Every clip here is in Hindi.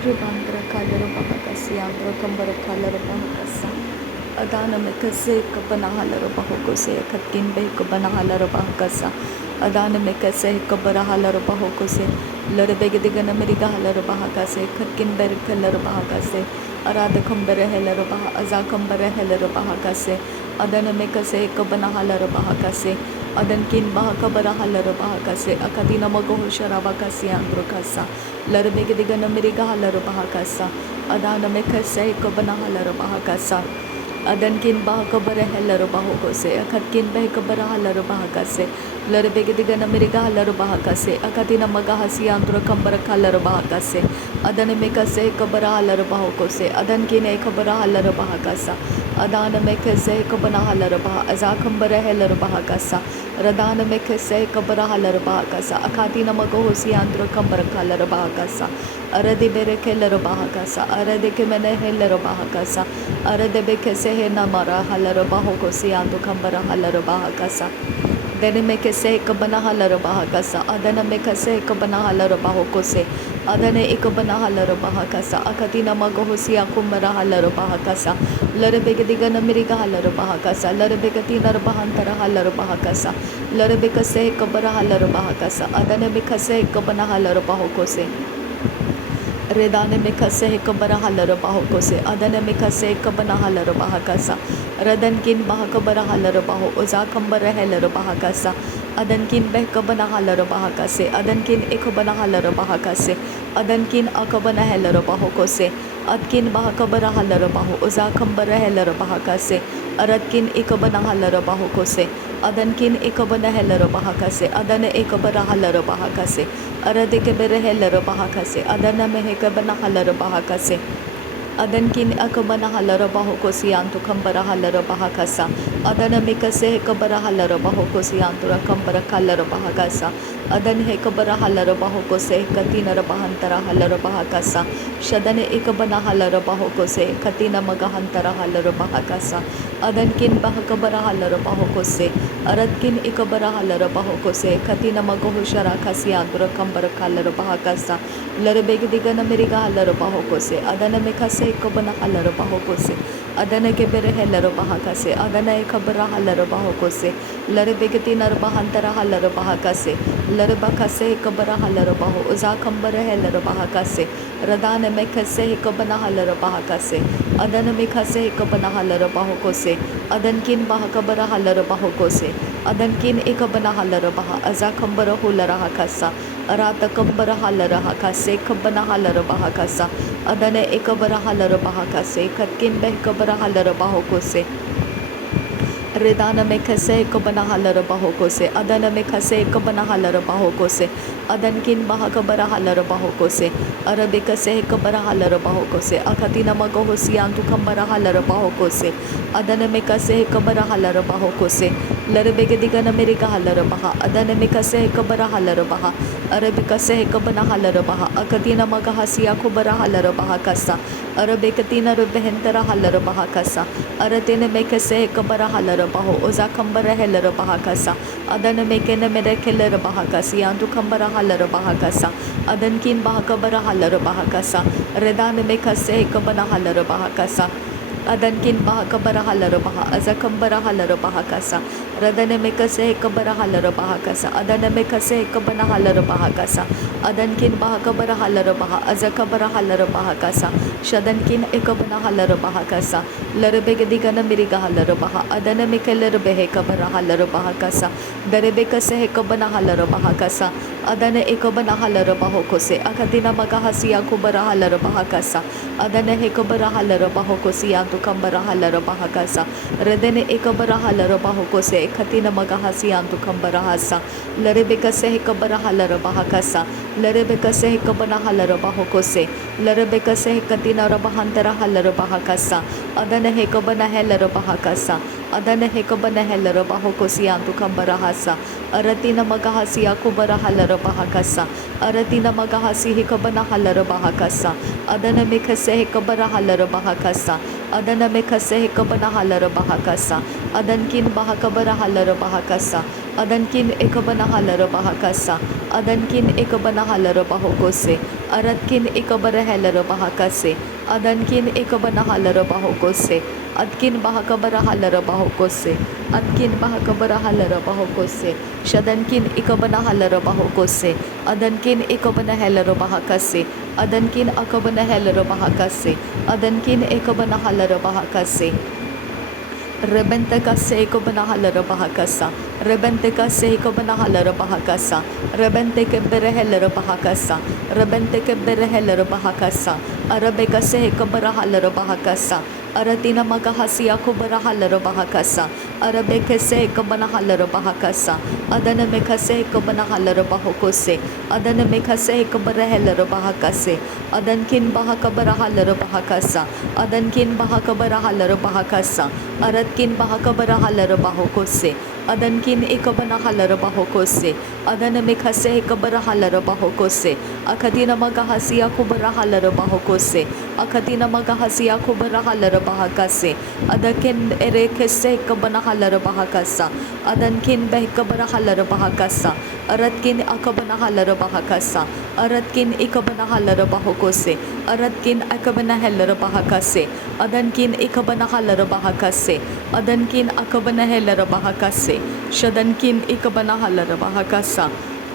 Rubandra Kalaro Bahakasi, Andra Kambara Kalaro Bahakasa, Adana Mekase, Kabanahalaro Bahokose, Katkin Beko Banahalaro Bahakasa, Adana Mekase, Kabarahalaro Bahokose, Larabegadigana Mediga Halaro Bahakase, Katkin Berkalaro Bahakase, Arada Kambara Helaro Baha, Azakambara Helaro Bahakase, Adana Mekase, Kabanahalaro Bahakase, Adankin Bahakabara Halaro Bahakase, Akadina Magohoshara Bakasi Androkasa, Larabegadigana Mediga Halaro Bahakasa, Adana Mekase, Kabanahalaro Bahakasa, Adankin Bahakabara Helaro Bahokose, Akatkin Behkabara Halaro Bahakase, Larabegadigana Mediga Halaro Bahakase, Akadina Magahasi Androkambara Kalaro Bahakase, Adana Mekase, Kabara Halaro Bahokose, Adankin Ekabara Halaro Bahakasa, Adana Mekase, Kabana Halaro Bah, Azakambara Helaro Bahakasa, Radana Mekase, Kabara Halaro Bahakasa, Akatina Magohosi Androkambara Kalaro Bahakasa, Arade Berekelaro Bahakasa, Arade Kemene Helaro Bahakasa, Arade Bekese Namara Halaro Bahokosi Andokambara Halaro Bahakasa. Dene mekase kabana halaro bahakasa, adana mekase kabana halaro bahokose, adane ikabana halaro bahakasa, akatina magohosi akumara halaro bahakasa, larabegadigana miriga halaro bahakasa, larabegatina bahantara halaro bahakasa, larabekase kabara halaro bahakasa, adane mekase kabana halaro bahokose. Redane Mikase Kabara Halaro Bahokose, Adana Mikase Kabana Halaro Bahakasa, Radankin Bahakabara Halaro Baho, Ozakambara Helaro Bahakasa, Adankin Behkabana Halaro Bahakase, Adankin Ekabana Halaro Bahakase, Adankin Akabana Helaro Bahokose, Adkin Bahakabara Halaro Baho, Ozakambara Helaro Bahakase, Aradkin Ekabana Halaro Bahokose, Adankin Ekabana Helaro Bahakase, Adana Ekabara Halaro Bahakase, Aradike Bere Helaro Bahakase, Adana Mehekabana Halaro Bahakase, Adankin Akabana Halaro Bahokosi Antu Kambara Halaro Bahakasa, Adana Mikase Hekabara Halaro Bahokosi Antura Kambara Kalaro Bahakasa, Adan Hekabara Halaro Bahokose, Katina Bahantara Halaro Bahakasa, Shadane Ekabana Halaro Bahokose, Katina Magahantara Halaro Bahakasa, Adankin Bahakabara Halaro Bahokose, Aradkin Ekabara Halaro Bahokose, Katina Magohushara Kasi Antura Kambara Kalaro Bahakasa, Larabegadigana Miriga Halaro Bahokose, Adana Mikase Kabana Halaro Bahokose, Adana Kebere Helaro Bahakase, Adana Kabara Halaro Bahokose, Larabegatina Bahantara Halaro Bahakase, Larabakase Kabara Halaro Baho, Uzakambara Helaro Bahakase, Radana Mekase Kabana Halaro Bahakase, Adana Mikase Kabana Halaro Bahokose, Adankin Bahakabara Halaro Bahokose, Adankin Ekabana Halaro Baha, Azakambara Hulara Hakasa, Arata Kambara Halara Hakase, Kabana Halaro Bahakasa, Adana Ekabara Halaro Bahakase, Katkin Behkabara Halaro Bahokose, Redana Mekase Kabana Halaro Bahokose, Adana Mekase Kabana Halaro Bahokose, Adankin Bahakabara Halaro Bahokose, Arabikase Kabara Halaro Bahokose, Akatina Magohosi Antu Kambara Halaro Bahokose, Adana Mekase Kabara Halaro Bahokose, Larabegadigana America Halaro Baha, Adana Mekase Kabara Halaro Baha, Arabikase Kabana Halaro Baha, Akatina Magahasia Kubara Halaro Bahakasa, Arabikatina Rubehentara Halaro Bahakasa, Aratene Mekase Kabara Halaro Baho, Ozakambara Helaro Bahakasa, Adana Mekene Medekeller Bahakasi, Antu Kambara Halaro Bahakasa, Adankin Bahakabara Halaro Bahakasa, Redana Mekase Kabana Halaro Bahakasa, Adankin Bahakabara Halaro Baha, Azakambara Halaro Bahakasa, Radane Mekase Kabara Halaro Bahakasa, Adana Mekase Kabana Halaro Bahakasa, Adankin Bahakabara Halaro Baha, Azakabara Halaro Bahakasa, Shadankin Ekabana Halaro Bahakasa, Larabegadigana Miriga Halaro Baha, Adana Mikeller Behe Kabara Halaro Bahakasa, Darebekase Kabana Halaro Bahakasa, Adana Ekabana Halaro Bahokose, Akadina Magahasia Kubara Halaro Bahakasa, Adana Hekabara Halaro Bahokosi Antu Kambara Halaro Bahakasa, Redene Ekabara Halaro Bahokose, Katina Magahasi Antu Kambara Hasa, Larebekase Hekabara Halaro Bahakasa, Larebekase Hekabana Halaro Bahokose, Larebekase Katina Rabahantara Halaro Bahakasa, Adana Hekabana Helaro Bahakasa, Adana Hekabana Helaro Bahokosi Antu Kambara Hasa, Aratina Magahasi Akubara Halaro Bahakasa, Aratina Magahasi Hekabana Halaro Bahakasa, Adana Mikase Hekabara Halaro Bahakasa, Adana Mikase Hekabana Halaro Bahakasa, Adankin Bahakabara Halaro Bahakasa, Adankin ikabana halara bahakasa. Adankin ikabana halara bahokose. Aratkin ikabara halara bahakase. Adankin ikabana halara bahokose. Adkin bahakabara halara bahokose. Adkin bahakabara halara bahokose. Shadankin ikabana halara bahokose. Adankin ikabana halara bahakase. Adankin akabana halara bahakase. Adankin ikabana halara bahakase. Rebenteka seiko banahalara bahakasa. Rebenteka seiko banahalara bahakasa. Rebenteke berehelara bahakasa. Rebenteke berehelara bahakasa. Arabeka seiko barahalara bahakasa. Aratina magahasiya ko barahalara bahakasa. Arabeke seiko banahalara bahakasa. Adana meka seiko banahalara bahokose. Adana meka seiko berehelara bahakase. Adankin bahakabarahalara bahakasa. Adankin bahakabarahalara bahakasa. Aratkin bahakabara halara bahokose. Adankin ikabana halara bahokose. Adana mekhase ikabara halara bahokose. Akadina magahasiya kubara halara bahokose. Akadina magahasiya kubara halara bahakase. Adakin erekese ikabana halara bahakasa. Adankin behkabara halara bahakasa. Aratkin akabana halara bahakasa. Aratkin ikabana halara bahokose. Aratkin akabana halara bahakase. Adankin ikabana halara bahakase. Adankin akabana halara bahakase. Shadankin ikabana halara bahakasa.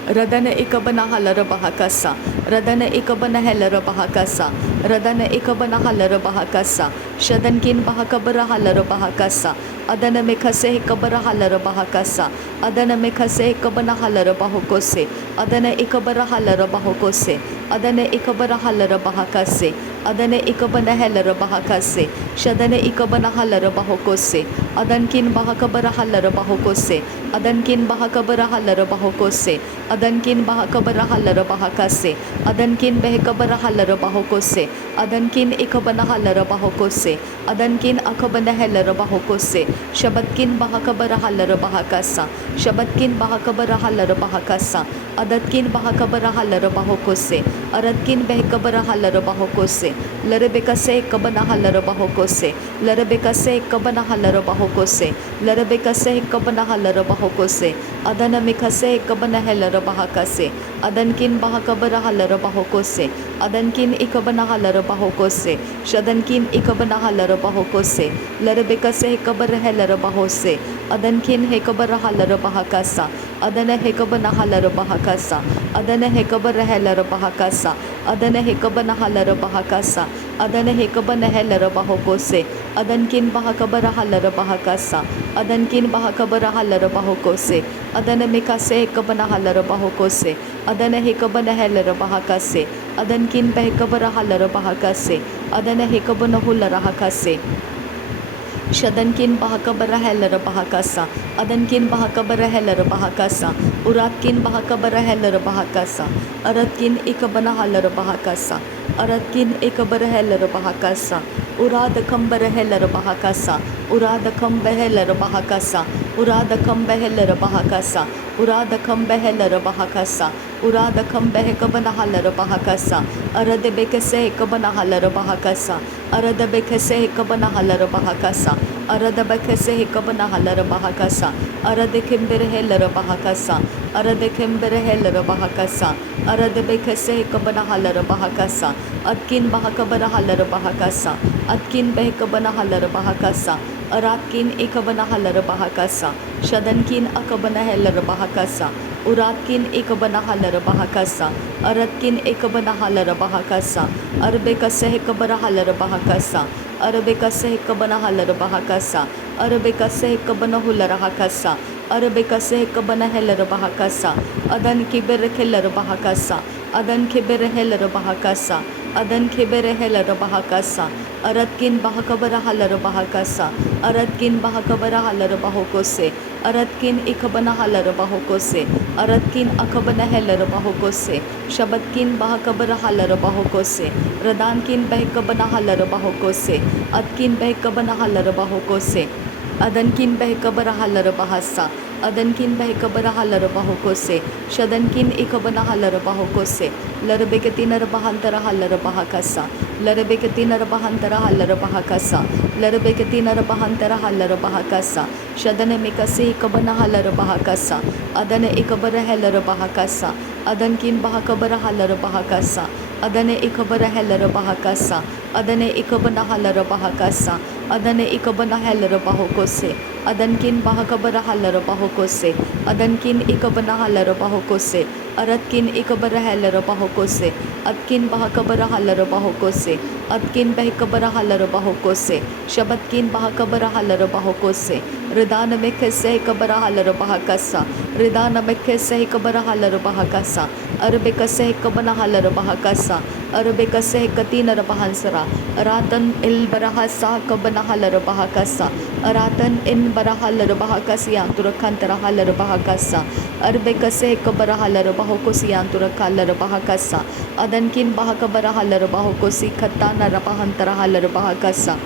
Radana ikabana halara bahakasa. Radana ikabana halara bahakasa. Radana ikabana halara bahakasa. Shadankin bahakabara halara bahakasa. Adana mekhase ikabara halara bahakasa. Adana mekhase ikabana halara bahokose. Adana ikabara halara bahokose. Adana ikabara halara bahakase. Adana ikabana halara bahakase. Shadana ikabana halara bahokose. Adankin bahakabara halara bahokose. Adankin bahakabara halara bahokose. Adankin bahakabara halara bahakase. Adankin behkabara halara bahokose. Adankin ikabana halara bahokose. Adankin akabana halara bahokose. Shabatkin bahakabara halara bahakasa. Shabatkin bahakabara halara bahakasa. Adatkin bahakabara halara bahokose. Aratkin behkabara halara bahokose. Larebekase kabana halara bahokose. Larebekase kabana halara bahokose. Larebekase kabana halara bahokose. Adana mikase kabana halara bahakase. Adankin bahakabara halara bahokose. Adankin ikabana halara bahokose. Shadankin ikabana halara bahokose. Larebekase kabara halara bahose. Adankin hekabara halara bahakasa. Adana hekabana halara bahakasa. Adana hekabara halara bahakasa. Adana hekabana halara bahakasa. Adana hekabana halara bahokose. Adankin bahakabara halara bahakasa. Adankin bahakabara halara bahokose. Adana mikase hekabana halara bahokose. Adana hekabana halara bahakase. Adankin behkabara halara bahakase. Adana hekabana hulara hakase. Shadankin bahakabara halara bahakasa. Adankin bahakabara halara bahakasa. Uratkin bahakabara halara bahakasa. Aratkin ikabana halara bahakasa. Aratkin ikabara halara bahakasa. Uradakam halara bahakasa. Uradakam halara bahakasa. Uradakam halara bahakasa. Uradakam halara bahakasa. Uradakam behkabana halara bahakasa. Aradebekase kabana halara bahakasa. Aradebekase kabana halara bahakasa. Aradebekase kabana halara bahakasa. Aradekembere halara bahakasa. Aradekembere halara bahakasa. Aradebekase kabana halara bahakasa. Adkin bahakabara halara bahakasa. Adkin behkabana halara bahakasa. Aratkin ikabana halara bahakasa. Shadankin akabana halara bahakasa. Uratkin ikabana halara bahakasa. Aratkin ikabana halara bahakasa. Arbekase kabara halara bahakasa. Arbekase kabana halara bahakasa. Arbekase kabana hulara hakasa. Arbekase kabana halara bahakasa. Adan kibere halara bahakasa. Adan kibere halara bahakasa. Adan kibere halara bahakasa. Aratkin bahakabara halara bahakasa. Aratkin bahakabara halara bahokose. Aratkin ikabana halara bahokose. Aratkin akabana halara bahokose. Shabatkin bahakabara halara bahokose. Radankin behkabana halara bahokose. Atkin behkabana halara bahokose. Adankin behkabara halara bahasa. Adankin Bahikabara Halarabahokosi, Shadankin Ikabana Halarabahokosi, Larabekatina Bahantara Halarabahakasa, Larabekatina Bahantara Halarabahakasa, Larabekatina Bahantara Halarabahakasa, Shadane Mikasi Kabana Halarabahakasa, Adane Ikabara Halarabahakasa, Adankin Bahakabara Halarabahakasa, Adane Ikabara Halarabahakasa, Adane Ikabana Halarabahakasa, Adane Ikabana Halarabahokose, Adankin Bahakabara Halarabahokose, Adankin Ikabana Halarabahokose, Aratkin Ikabara Halarabahokose, Atkin Bahakabara Halarabahokose, Atkin Bahikabara Halarabahokose, Shabatkin Bahakabara Halarabahokose, Ridana Mekese Kabara Halarabahakasa, Ridana Mekese Kabara Halarabahakasa, Arabekase Kabana Halarabahakasa, Arabekase Katina Rabahansara, Aratan Il Barahasa Kabana Halarabahakasa, Aratan in Barahalarabahakasian Turakantara Halarabahakasa, Arbekase Kabara Halarabahokosian Turakalarabahakasa, Adankin Bahakabara Halarabahokosi Katana Rabahantara Halarabahakasa,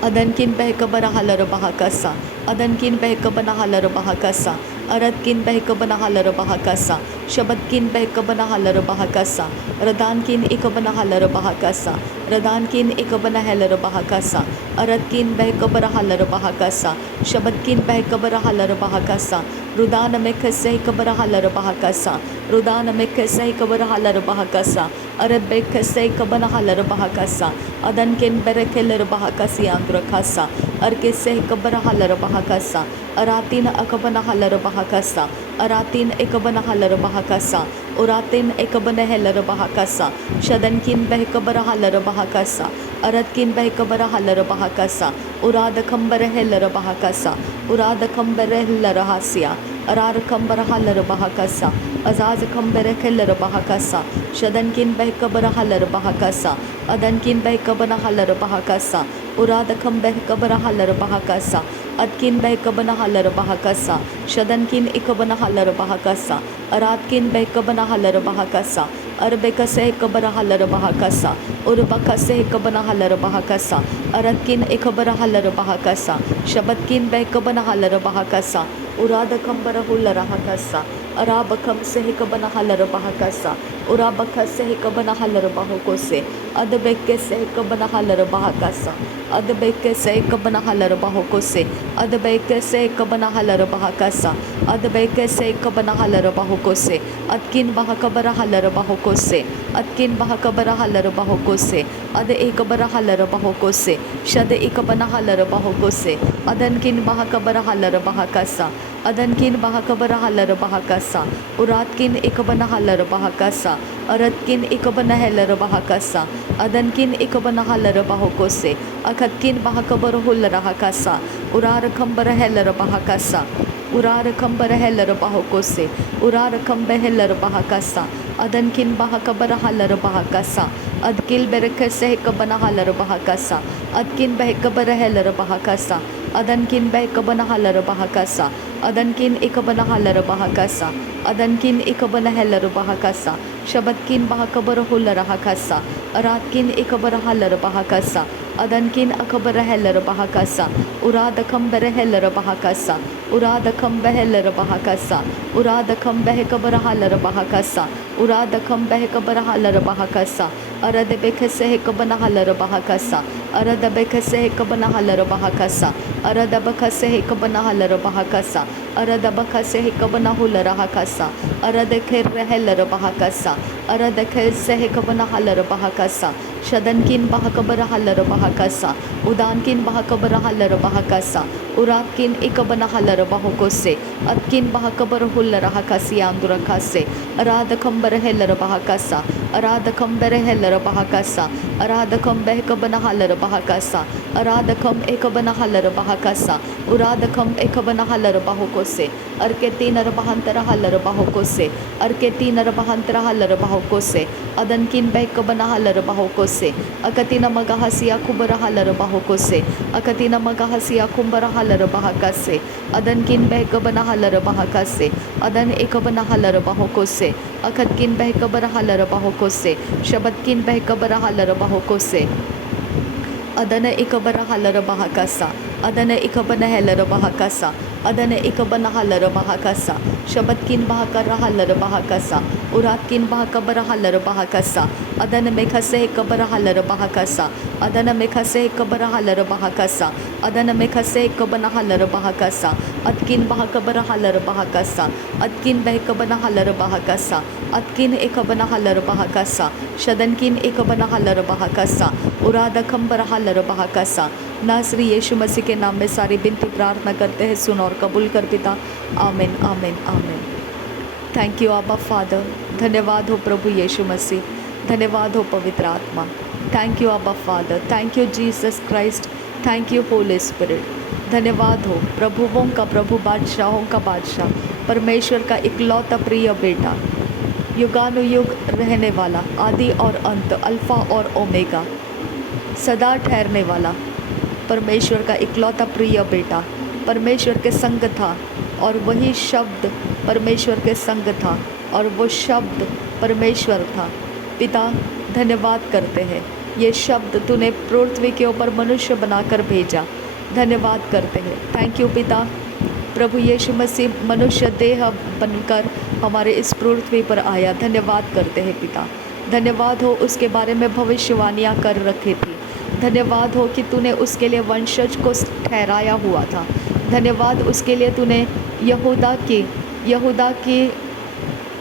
Adankin Behkabana Halarabahakasa, Adankin Behkabana Halarabahakasa, Aratkin Behkabana Halarabahakasa, Shabatkin Behkabana Halarabahakasa, Radankin Ikabana Halarabahakasa, Radankin Ikabana Halarabahakasa, Aratkin Behkabara Halarabahakasa, Shabatkin Behkabara Halarabahakasa, Rudana Mekase Kabara Halarabahakasa, Rudana Mekase Kabara Halarabahakasa, Arabekase Kabana Halarabahakasa, Adankin Berekeler Bahakasi Andrakasa, Arkese Kabara Halarabahakasa, Aratin Akabana Halarabahakasa, Aratin Ekabana Halarabahakasa, Uratin Ekabana Halarabahakasa, Shadankin Behkabara Halarabahakasa, Aratkin Behkabara Halarabahakasa, Urada Kambara Halarabahakasa, Urada Kambara Halarahasya, Arar Kambara Halarabahakasa, Azaz Kambara Halarabahakasa, Shadankin Behkabara Halarabahakasa, Adankin Behkabana Halarabahakasa, Urada Kambehkabara Halarabahakasa, Atkin Behkabana Halarabahakasa, Shadankin Ikabana Halarabahakasa, Aratkin Behkabana Halarabahakasa, Arbekase Kabara Halarabahakasa, Urbakase Kabana Halarabahakasa, Aratkin Ikabara Halarabahakasa, Shabatkin Behkabana Halarabahakasa, Urada Kambara Hularahakasa, Arabakam Sehikabana Halarabahakasa, Urabaka Sehikabana Halarabahokose, Adabeke Sehikabana Halarabahakasa, Adabeke Sehikabana Halarabahokose, Adabeke Sehikabana Halarabahakasa, Adabeke Sehikabana Halarabahokose, Atkin Bahakabara Halarabahokose, Atkin Bahakabara Halarabahokose, Ada Ekabara Halarabahokose, Shade Ikabana Halarabahokose, Adankin Bahakabara Halarabahakasa, Adankin Bahakabara Halarabahakasa, Uratkin Ikabana Halarabahakasa, Aratkin Ikabana Halarabahakasa, Adankin Ikabana Halarabahokose, Akatkin Bahakabara Hularahakasa, Urarakambara Halarabahakasa, Urarakambara Halarabahokose, Urarakamba Halarabahakasa, Adankin Bahakabara Halarabahakasa, Adkil Berekase Kabana Halarabahakasa, Adkin Behkabara Halarabahakasa, Adankin Behkabana Halarabahakasa, Adankin Ikabana Halarabahakasa, Adankin Ikabana Halarabahakasa, Shabatkin Bahakabara Hularahakasa, Aratkin Ikabara Halarabahakasa, Adankin Akabara Halarabahakasa, Uradakam Bere Halarabahakasa, Uradakam Behelarabahakasa, Uradakam Behkabara Halarabahakasa, Uradakam Behkabara Halarabahakasa, Aradebekase Hekabana Halarabahakasa, Aradabekase Hekabana Halarabahakasa, Aradabakase Hekabana Halarabahakasa, Aradabakase Hekabana Hularahakasa, Aradekher Helarabahakasa, Aradekase Hekabana Halarabahakasa, Shadankin Bahakabara Halarabahakasa, Udankin Bahakabara Halarabahakasa, Uratkin Ikabana Halarabahokose, Atkin Bahakabara Hularahakasi Andurakase, Aradakambara Helarabahakasa, Aradakambere Helarabahakasa, Aradakam Behkabana Halarabahakasa, Aradakam Ekabana Halarabahakasa, Uradakam Ekabana Halarabahokose, Arketina Rabahantara Halarabahokose, Arketina Rabahantara Halarabahokose, Adankin Behkabana Halarabahokose, Akatina Magahasia Kubara Halarabahokose, Akatina Magahasia Kumbara Halarabahakase, Adankin Behkabana Halarabahakase, Adan Ekabana Halarabahokose, Akatkin Behkabara Halarabahokose, Shabatkin Behkabara Halarabahokose, Adana Ikabara Halarabahakasa, Adana Ikabana Helarabahakasa, अदन एक बना हलर बहाकसा शबत किन बहाकर हलर बहाकसा उरात किन बहाकबर हलर बहाकसा अदन में खसे कबर हलर बहाकसा अदन में खसे कबर हलर बहाकसा अदन में खसे कबन हलर बहाकसा अतकिन बहाकबर हलर बहाकसा अतकिन बहकबन हलर बहाकसा अतकिन एक बना हलर बहाकसा शदनकिन एक बना हलर बहाकसा उरादखम्बर हलर बहाकसा। नासरी यीशु मसीह के नाम में सारी बिनती प्रार्थना करते हैं, सुन और कबूल कर पिता। आमीन आमीन आमीन। थैंक यू आबा फादर। धन्यवाद हो प्रभु यीशु मसीह, धन्यवाद हो पवित्र आत्मा। थैंक यू आबा father, thank you Jesus Christ, thank you Holi spirit. धन्यवाद हो प्रभुओं का प्रभु, बादशाहों का बादशाह, परमेश्वर का इकलौता प्रिय बेटा, युगानुयुग रहने वाला, आदि और अंत, अल्फा और ओमेगा, सदा ठहरने वाला, परमेश्वर का इकलौता प्रिय बेटा, परमेश्वर के संग था और वही शब्द परमेश्वर के संग था और वो शब्द परमेश्वर था। पिता धन्यवाद करते हैं, ये शब्द तूने पृथ्वी के ऊपर मनुष्य बनाकर भेजा। धन्यवाद करते हैं, थैंक यू पिता। प्रभु यीशु मसीह मनुष्य देह बनकर हमारे इस पृथ्वी पर आया। धन्यवाद करते हैं पिता। धन्यवाद हो उसके बारे में भविष्यवाणियाँ कर रखी थी। धन्यवाद हो कि तूने उसके लिए वंशज को ठहराया हुआ था। धन्यवाद उसके लिए तूने यहूदा की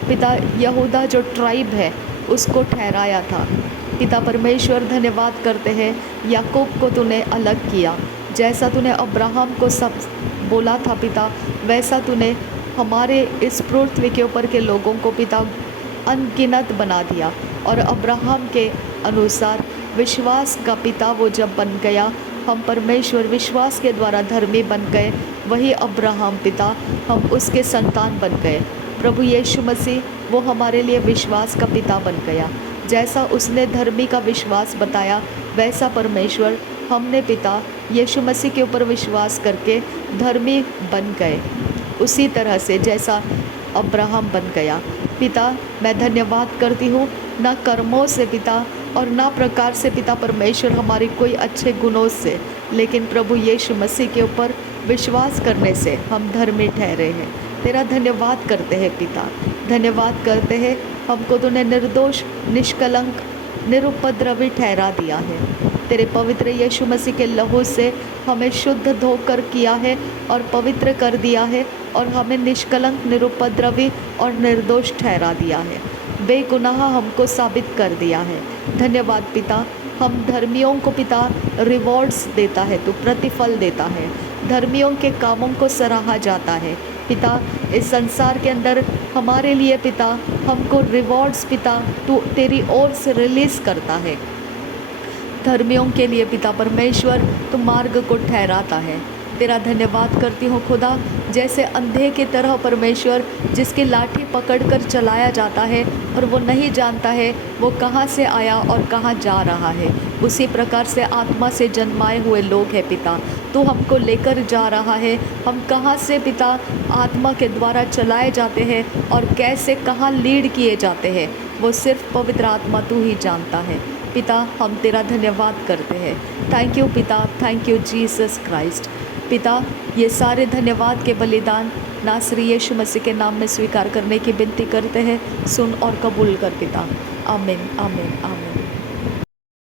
पिता, यहूदा जो ट्राइब है उसको ठहराया था। पिता परमेश्वर धन्यवाद करते हैं, याकूब को तूने अलग किया। जैसा तूने अब्राहम को सब बोला था पिता, वैसा तूने हमारे इस पृथ्वी के ऊपर के लोगों को पिता अनगिनत बना दिया। और अब्राहम के अनुसार विश्वास का पिता वो जब बन गया, हम परमेश्वर विश्वास के द्वारा धर्मी बन गए। वही अब्राहम पिता, हम उसके संतान बन गए। प्रभु यीशु मसीह वो हमारे लिए विश्वास का पिता बन गया। जैसा उसने धर्मी का विश्वास बताया, वैसा परमेश्वर हमने पिता यीशु मसीह के ऊपर विश्वास करके धर्मी बन गए, उसी तरह से जैसा अब्राहम बन गया। पिता मैं धन्यवाद करती हूँ, ना कर्मों से पिता और ना प्रकार से पिता परमेश्वर हमारी कोई अच्छे गुणों से, लेकिन प्रभु यीशु मसीह के ऊपर विश्वास करने से हम धर्मी ठहरे हैं। तेरा धन्यवाद करते हैं पिता, धन्यवाद करते हैं। हमको तूने निर्दोष, निष्कलंक, निरुपद्रवी ठहरा दिया है। तेरे पवित्र यीशु मसीह के लहू से हमें शुद्ध धोकर किया है और पवित्र कर दिया है और हमें निष्कलंक, निरुपद्रवी और निर्दोष ठहरा दिया है। बेगुनाह हमको साबित कर दिया है। धन्यवाद पिता। हम धर्मियों को पिता रिवॉर्ड्स देता है, तू प्रतिफल देता है। धर्मियों के कामों को सराहा जाता है पिता। इस संसार के अंदर हमारे लिए पिता हमको रिवॉर्ड्स पिता तू तेरी ओर से रिलीज़ करता है। धर्मियों के लिए पिता परमेश्वर तू मार्ग को ठहराता है। तेरा धन्यवाद करती हूँ खुदा। जैसे अंधे की तरह परमेश्वर जिसकी लाठी पकड़कर चलाया जाता है और वो नहीं जानता है वो कहाँ से आया और कहाँ जा रहा है, उसी प्रकार से आत्मा से जन्माए हुए लोग हैं पिता। तू हमको लेकर जा रहा है। हम कहाँ से पिता आत्मा के द्वारा चलाए जाते हैं और कैसे कहाँ लीड किए जाते हैं, वो सिर्फ पवित्र आत्मा तू ही जानता है पिता। हम तेरा धन्यवाद करते हैं। थैंक यू पिता, थैंक यू जीसस क्राइस्ट। पिता ये सारे धन्यवाद के बलिदान नासरी यीशु मसीह के नाम में स्वीकार करने की विनती करते हैं। सुन और कबूल कर पिता। आमीन आमीन आमीन।